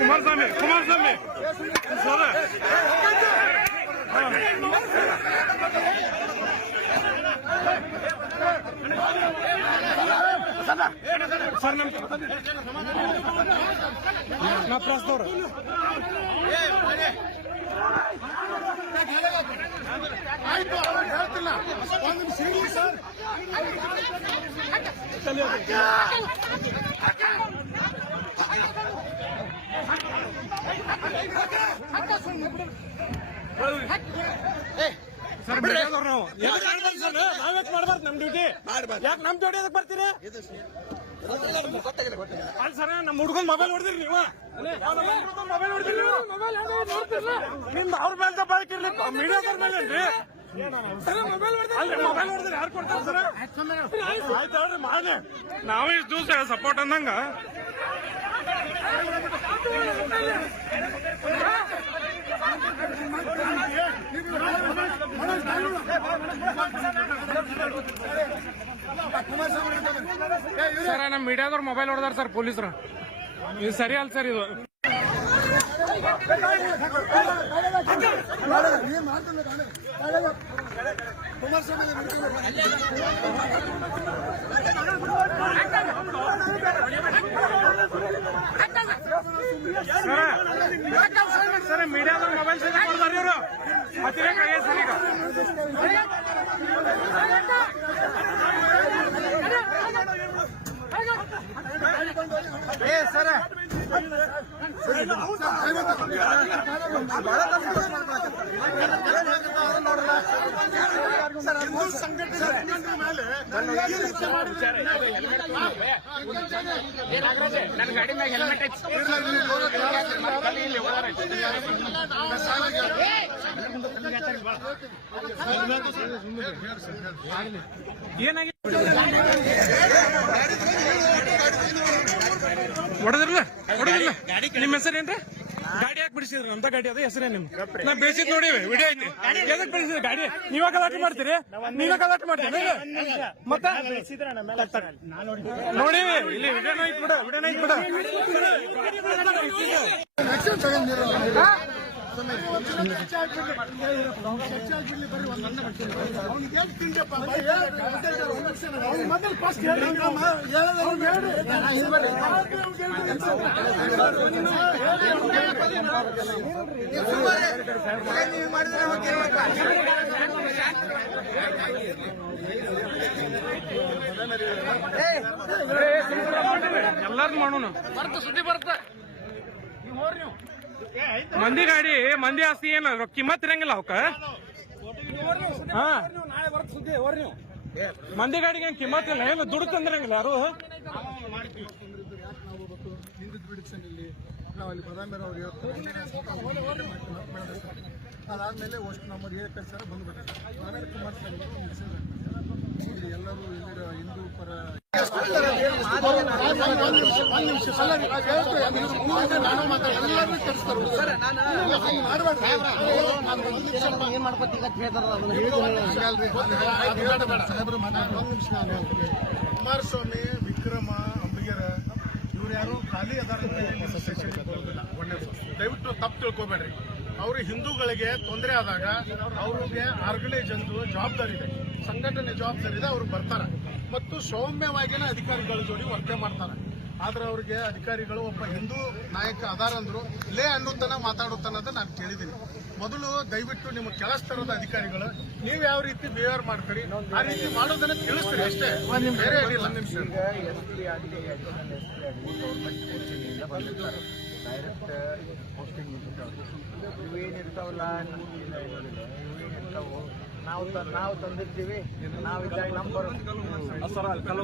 Kumaraswamy sir ನಾ ಪ್ರಸ್ತವ್ರು ಆಯ್ತು ಹೇಳ್ತಿಲ್ಲ ಒಂದು ಸೀರಿ ಸರ್ ನಾವು ನಾವ್ಯಾಕೆ ಮಾಡ್ಬಾರ್ದು ನಮ್ ಡ್ಯೂಟಿ ಯಾಕೆ ನಮ್ ಡ್ಯೂಟಿ ಅದಕ್ಕೆ ಬರ್ತೀರಿ ಅಲ್ಲ ಸರ್ ನಮ್ಮ ಹುಡ್ಕೊಂಡ್ ಮೊಬೈಲ್ ಹೊಡೆದಿರಿ ನೀವು ಮೊಬೈಲ್ ಹೊಡೆದಿರಿ ನಿಮ್ದು ಅವ್ರ ಮೇಲೆ ತಪ್ಪಾಕಿರ್ಲಿ ಮೀಡಿಯಾದವ್ರ ಮೇಲೆ ಮೊಬೈಲ್ ಹೊಡೆದ್ರೆ ಯಾರು ಕೊಡ್ತಾರೆ ಸರ್ ಆಯ್ತು ಹೇಳ್ರಿ ಮಾಡಿ ನಾವೇ ಇಷ್ಟು ದಿವಸ ಸಪೋರ್ಟ್ ಅಂದಂಗ ಸರ್ ನಮ್ಮ ಮೀಡಿಯಾದವ್ರು ಮೊಬೈಲ್ ಹೊಡೆದಾರ ಸರ್ ಪೊಲೀಸರು ಇದು ಸರಿ ಅಲ್ಲ ಸರ್ ಇದು ಸರ್ ಮೀಡಿಯಾದವ್ರು ಮೊಬೈಲ್ ಸರಿ ಕೊಡ್ತಾರ ಇವರು ಅತಿರೇಕ ಆಗೈತೆ ಸರ್ ಈಗ ಸರ್ ನನ್ನ ಗಾಡಿ ಮ್ಯಾಗ ಹೆಲ್ಮೆಟ್ ಏನಾಗಿದೆ ಹೊಡೆದಿರಲ್ಲ ಹೊಡೆದಿಲ್ಲ ನಿಮ್ಮ ಹೆಸರೇನ್ರಿ ಗಾಡಿ ಯಾಕೆ ಬಿಡಿಸಿದ್ರಿ ಅಂತ ಗಾಡಿ ಅದ ಹೆಸರೇ ನಿಮ್ ನಾ ಬೇಸಿದ್ ನೋಡಿವಿ ವಿಡಿಯೋ ಐತಿ ಎದಕ್ ಬಿಡಿಸಿದ್ರಿ ಗಾಡಿ ನೀವ ಗಲಾಟೆ ಮಾಡ್ತೀರಿ ನೀವ ಗಲಾಟೆ ಮಾಡ್ತೀರಿ ಮತ್ತೆ ನೋಡಿವಿ ಇಲ್ಲಿ ವಿಡಿಯೋನ ಐತ್ ಬಿಡ ವಿಡಿಯೋನ ಐತ್ ಬಿಡ ಎಲ್ಲಾರು ಮಾಡೋಣ ಬರ್ತ ಸುದ್ದಿ ಬರ್ತ ಮಂದಿ ಗಾಡಿ ಮಂದಿ ಆಸ್ತಿ ಏನ ಕಿಮ್ಮತ್ ಇರಂಗಿಲ್ಲ ಅವಕ್ಕ ಮಂದಿ ಗಾಡಿಗೆ ಏನ್ ಕಿಮ್ಮತ್ ಇಲ್ಲ ಏನು ದುಡ್ಡು ತಂದಿರಂಗಿಲ್ಲ ಯಾರು ನಾವು ಅಲ್ಲಿ ಪ್ರಧಾನಿ ಅವರು ಅದಾದ್ಮೇಲೆ ಅಷ್ಟು ನಮ್ಮದು ಏ ಸರ್ ಬಂದ್ಬಿಟ್ಟು ಆಮೇಲೆ ಕುಮಾರಸ್ವಾಮಿ ಎಲ್ಲರೂ ಹಿಂದೂ ಪರ ಕುಮಾರಸ್ವಾಮಿ ವಿಕ್ರಮ ಅಂಬಿಗರ ಇವ್ರು ಯಾರು ಖಾಲಿ ಅದಾರ ದಯವಿಟ್ಟು ತಪ್ಪು ತಿಳ್ಕೊಬೇಡ್ರಿ ಅವರು ಹಿಂದೂಗಳಿಗೆ ತೊಂದರೆ ಆದಾಗ ಅವ್ರಿಗೆ ಆರ್ಗನೈಸ್ ಜವಾಬ್ದಾರಿ ಇದೆ, ಸಂಘಟನೆ ಜವಾಬ್ದಾರಿ ಇದೆ, ಅವ್ರು ಬರ್ತಾರೆ. ಮತ್ತು ಸೌಮ್ಯವಾಗಿನ ಅಧಿಕಾರಿಗಳ ಜೋಡಿ ವರ್ತನೆ ಮಾಡ್ತಾರೆ. ಆದ್ರೆ ಅವ್ರಿಗೆ ಅಧಿಕಾರಿಗಳು ಒಬ್ಬ ಹಿಂದೂ ನಾಯಕ ಅದಾರ ಅಂದ್ರು ಲೇ ಅನ್ನುತ್ತಾನ ಮಾತಾಡುತ್ತಾನದ ನಾನು ಕೇಳಿದ್ದೀನಿ. ಮೊದಲು ದಯವಿಟ್ಟು ನಿಮ್ಮ ಕೆಳಸ್ತರದ ಅಧಿಕಾರಿಗಳು ನೀವು ಯಾವ ರೀತಿ ಬಿಹೇವ್ ಮಾಡ್ತೀರಿ ಆ ರೀತಿ ಮಾಡೋದನ್ನ ತಿಳಿಸ್ತೀರಿ ಅಷ್ಟೇ, ಬೇರೆ ಏನಿಲ್ಲ. SP ಆಗಲಿ ಅಡಿಷನಲ್ SP ಆಗಲಿ ಗೌರ್ಮೆಂಟ್ ಪೋಸ್ಟಿಂಗಿಂದ ಬಂದಿರ್ತಾರೆ. ಡೈರೆಕ್ಟ್ ಪೋಸ್ಟಿಂಗ್ ಇವೇನಿರ್ತಾವಲ್ಲ ಇವೇನಿರ್ತಾವು ನಾವು ತಂದಿರ್ತೀವಿ. ನಾವು ಇದ್ದಾಗ ನಂಬರ್ ಇಲ್ಲ ಕಲ್ಲು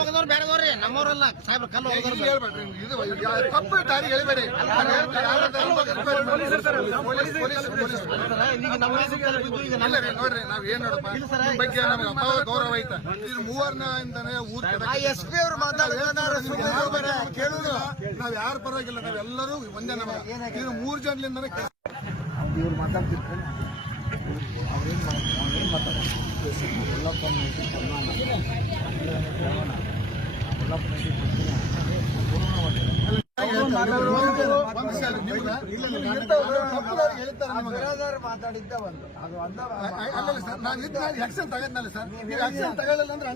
ಹೋಗದವ್ರು ಬೇರೆದವ್ರಿ, ನಮ್ಮವ್ರಲ್ಲ ಸಾಹೇಬ್ರ ಕಲ್ಲು ಹೋಗದವ್ರು ಹೇಳ್ಬೇಡ್ರಿ, ಇದು ತಪ್ಪು ದಾರಿ ಹೇಳಿಬೇಡಿ. ಈಗ ನಮ್ಮ ಈಗ ಇಲ್ಲ ರೀ, ನೋಡ್ರಿ ನಾವ್ ಏನ್ ನೋಡಪ್ಪ ನಿಮ್ ಬಗ್ಗೆ ನಮ್ಗೆ ಅಪಾರ ಗೌರವ ಐತ. ಇದು ಮೂವರ್ನಿಂದಾನೇ ಊರ್ SP ಅವರು ಮಾತಾಡೋದು ಕೇಳುದು ನಾವ್ ಯಾರ ಪರವಾಗಿಲ್ಲ, ನಾವೆಲ್ಲರೂ ಒಂದೇ. ನಮಗೆ ಇದು 3 ಜನಲಿಂದಾನೆ ಇವ್ರು ಮಾತಾಡ್ತಿರ್ತಾರೆ. ಅವ್ರೇನ್ ಮಾತಾಡ್ತಾರೆ ಮಾತಾಡಿದ್ದ ಒಂದು ಅದು ಅಲ್ಲ ಸರ್. ನಾನು ಎಕ್ಸನ್ ತಗದ್ನಲ್ಲ ಸರ್, ನೀವು ಎಕ್ಸನ್ ತಗೊಳ್ಳಿಲ್ಲ ಅಂದ್ರೆ